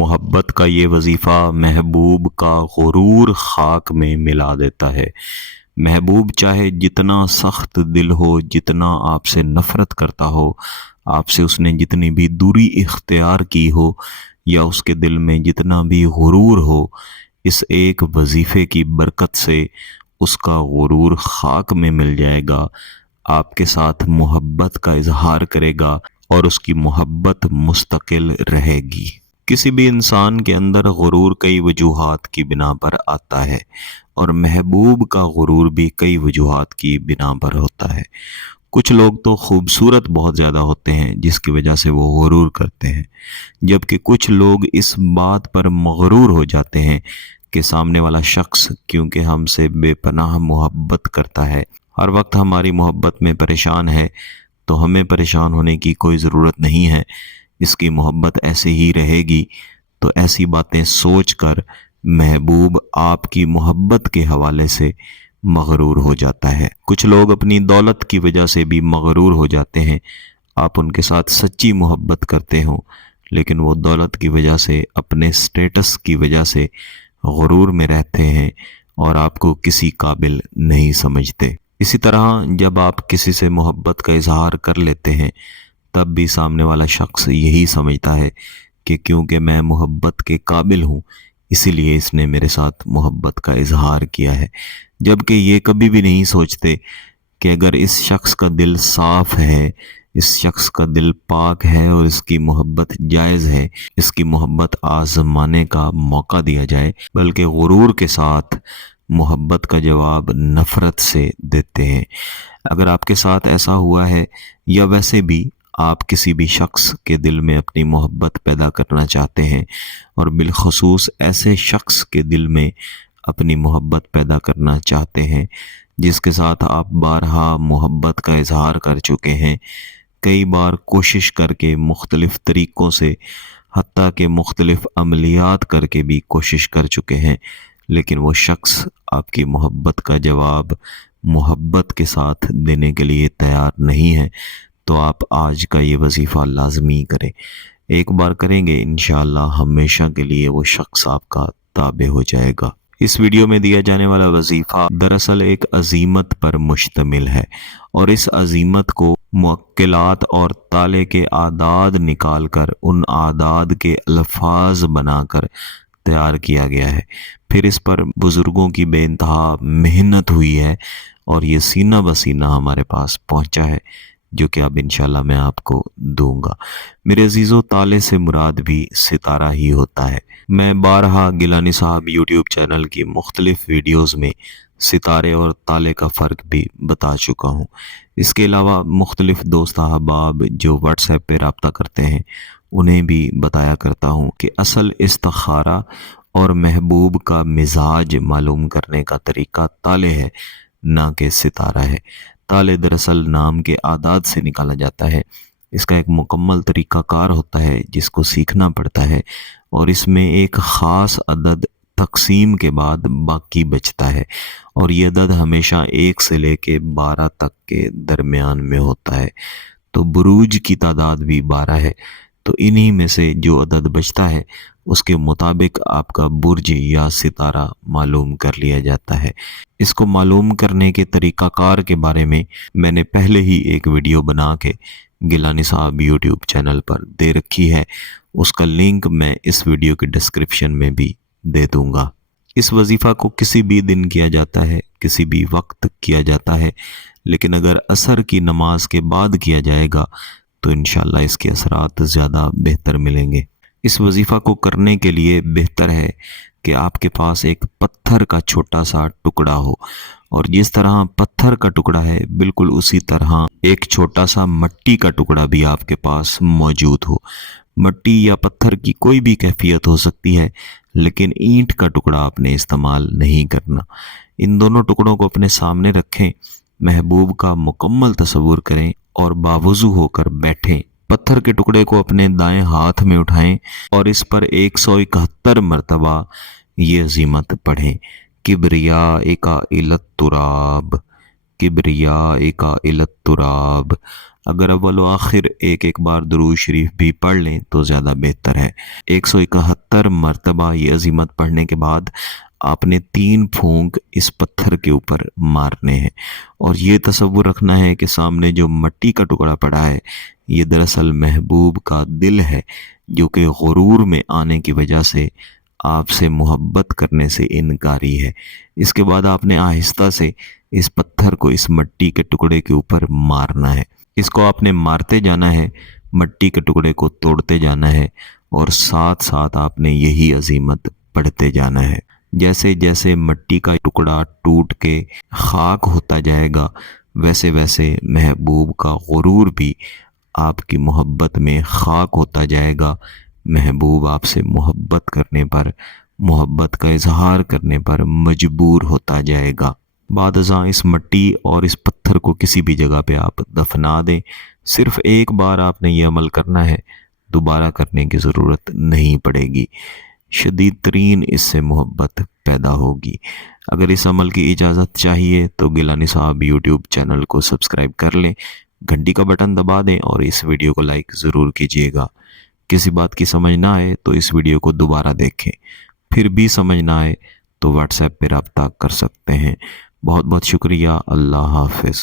محبت کا یہ وظیفہ محبوب کا غرور خاک میں ملا دیتا ہے۔ محبوب چاہے جتنا سخت دل ہو، جتنا آپ سے نفرت کرتا ہو، آپ سے اس نے جتنی بھی دوری اختیار کی ہو، یا اس کے دل میں جتنا بھی غرور ہو، اس ایک وظیفے کی برکت سے اس کا غرور خاک میں مل جائے گا، آپ کے ساتھ محبت کا اظہار کرے گا اور اس کی محبت مستقل رہے گی۔ کسی بھی انسان کے اندر غرور کئی وجوہات کی بنا پر آتا ہے، اور محبوب کا غرور بھی کئی وجوہات کی بنا پر ہوتا ہے۔ کچھ لوگ تو خوبصورت بہت زیادہ ہوتے ہیں جس کی وجہ سے وہ غرور کرتے ہیں، جبکہ کچھ لوگ اس بات پر مغرور ہو جاتے ہیں کہ سامنے والا شخص کیونکہ ہم سے بے پناہ محبت کرتا ہے، ہر وقت ہماری محبت میں پریشان ہے، تو ہمیں پریشان ہونے کی کوئی ضرورت نہیں ہے، اس کی محبت ایسے ہی رہے گی۔ تو ایسی باتیں سوچ کر محبوب آپ کی محبت کے حوالے سے مغرور ہو جاتا ہے۔ کچھ لوگ اپنی دولت کی وجہ سے بھی مغرور ہو جاتے ہیں، آپ ان کے ساتھ سچی محبت کرتے ہوں، لیکن وہ دولت کی وجہ سے، اپنے سٹیٹس کی وجہ سے غرور میں رہتے ہیں اور آپ کو کسی قابل نہیں سمجھتے۔ اسی طرح جب آپ کسی سے محبت کا اظہار کر لیتے ہیں، تب بھی سامنے والا شخص یہی سمجھتا ہے کہ کیونکہ میں محبت کے قابل ہوں، اسی لیے اس نے میرے ساتھ محبت کا اظہار کیا ہے، جبکہ یہ کبھی بھی نہیں سوچتے کہ اگر اس شخص کا دل صاف ہے، اس شخص کا دل پاک ہے اور اس کی محبت جائز ہے، اس کی محبت آزمانے کا موقع دیا جائے، بلکہ غرور کے ساتھ محبت کا جواب نفرت سے دیتے ہیں۔ اگر آپ کے ساتھ ایسا ہوا ہے، یا ویسے بھی آپ کسی بھی شخص کے دل میں اپنی محبت پیدا کرنا چاہتے ہیں، اور بالخصوص ایسے شخص کے دل میں اپنی محبت پیدا کرنا چاہتے ہیں جس کے ساتھ آپ بارہا محبت کا اظہار کر چکے ہیں، کئی بار کوشش کر کے، مختلف طریقوں سے، حتیٰ کہ مختلف عملیات کر کے بھی کوشش کر چکے ہیں، لیکن وہ شخص آپ کی محبت کا جواب محبت کے ساتھ دینے کے لیے تیار نہیں ہے، تو آپ آج کا یہ وظیفہ لازمی کریں۔ ایک بار کریں گے، انشاءاللہ ہمیشہ کے لیے وہ شخص آپ کا تابع ہو جائے گا۔ اس ویڈیو میں دیا جانے والا وظیفہ دراصل ایک عزیمت پر مشتمل ہے، اور اس عزیمت کو موکلات اور تالے کے اعداد نکال کر ان اعداد کے الفاظ بنا کر تیار کیا گیا ہے۔ پھر اس پر بزرگوں کی بے انتہا محنت ہوئی ہے، اور یہ سینہ بسینہ ہمارے پاس پہنچا ہے، جو کہ اب انشاءاللہ میں آپ کو دوں گا۔ میرے عزیزو، تالے سے مراد بھی ستارہ ہی ہوتا ہے۔ میں بارہا گیلانی صاحب یوٹیوب چینل کی مختلف ویڈیوز میں ستارے اور تالے کا فرق بھی بتا چکا ہوں۔ اس کے علاوہ مختلف دوست احباب جو واٹس ایپ پہ رابطہ کرتے ہیں، انہیں بھی بتایا کرتا ہوں کہ اصل استخارہ اور محبوب کا مزاج معلوم کرنے کا طریقہ تالے ہے، نہ کہ ستارہ ہے۔ تالے دراصل نام کے اعداد سے نکالا جاتا ہے، اس کا ایک مکمل طریقہ کار ہوتا ہے جس کو سیکھنا پڑتا ہے، اور اس میں ایک خاص عدد تقسیم کے بعد باقی بچتا ہے، اور یہ عدد ہمیشہ 1 سے لے کے 12 تک کے درمیان میں ہوتا ہے۔ تو بروج کی تعداد بھی 12 ہے، تو انہی میں سے جو عدد بچتا ہے اس کے مطابق آپ کا برج یا ستارہ معلوم کر لیا جاتا ہے۔ اس کو معلوم کرنے کے طریقہ کار کے بارے میں نے پہلے ہی ایک ویڈیو بنا کے گیلانی صاحب یوٹیوب چینل پر دے رکھی ہے، اس کا لنک میں اس ویڈیو کے ڈسکرپشن میں بھی دے دوں گا۔ اس وظیفہ کو کسی بھی دن کیا جاتا ہے، کسی بھی وقت کیا جاتا ہے، لیکن اگر عصر کی نماز کے بعد کیا جائے گا تو انشاءاللہ اس کے اثرات زیادہ بہتر ملیں گے۔ اس وظیفہ کو کرنے کے لیے بہتر ہے کہ آپ کے پاس ایک پتھر کا چھوٹا سا ٹکڑا ہو، اور جس طرح پتھر کا ٹکڑا ہے بالکل اسی طرح ایک چھوٹا سا مٹی کا ٹکڑا بھی آپ کے پاس موجود ہو۔ مٹی یا پتھر کی کوئی بھی کیفیت ہو سکتی ہے، لیکن اینٹ کا ٹکڑا آپ نے استعمال نہیں کرنا۔ ان دونوں ٹکڑوں کو اپنے سامنے رکھیں، محبوب کا مکمل تصور کریں اور باوضو ہو کر بیٹھیں۔ پتھر کے ٹکڑے کو اپنے دائیں ہاتھ میں اٹھائیں اور اس پر 171 مرتبہ یہ عزیمت پڑھیں: کبریائک الی التراب، کبریائک الی التراب، اگر اول و آخر ایک ایک بار درود شریف بھی پڑھ لیں تو زیادہ بہتر ہے۔ 171 مرتبہ یہ عظیمت پڑھنے کے بعد آپ نے 3 پھونک اس پتھر کے اوپر مارنے ہیں، اور یہ تصور رکھنا ہے کہ سامنے جو مٹی کا ٹکڑا پڑا ہے یہ دراصل محبوب کا دل ہے، جو کہ غرور میں آنے کی وجہ سے آپ سے محبت کرنے سے انکاری ہے۔ اس کے بعد آپ نے آہستہ سے اس پتھر کو اس مٹی کے ٹکڑے کے اوپر مارنا ہے۔ اس کو آپ نے مارتے جانا ہے، مٹی کے ٹکڑے کو توڑتے جانا ہے، اور ساتھ ساتھ آپ نے یہی عظیمت پڑھتے جانا ہے۔ جیسے جیسے مٹی کا ٹکڑا ٹوٹ کے خاک ہوتا جائے گا، ویسے ویسے محبوب کا غرور بھی آپ کی محبت میں خاک ہوتا جائے گا۔ محبوب آپ سے محبت کرنے پر، محبت کا اظہار کرنے پر مجبور ہوتا جائے گا۔ بعد ازاں اس مٹی اور اس پتھر کو کسی بھی جگہ پہ آپ دفنا دیں۔ صرف ایک بار آپ نے یہ عمل کرنا ہے، دوبارہ کرنے کی ضرورت نہیں پڑے گی۔ شدید ترین اس سے محبت پیدا ہوگی۔ اگر اس عمل کی اجازت چاہیے تو گیلانی صاحب یوٹیوب چینل کو سبسکرائب کر لیں، گھنٹی کا بٹن دبا دیں اور اس ویڈیو کو لائک ضرور کیجیے گا۔ کسی بات کی سمجھ نہ آئے تو اس ویڈیو کو دوبارہ دیکھیں، پھر بھی سمجھ نہ آئے تو واٹس ایپ پہ رابطہ کر سکتے ہیں۔ بہت بہت شکریہ۔ اللہ حافظ۔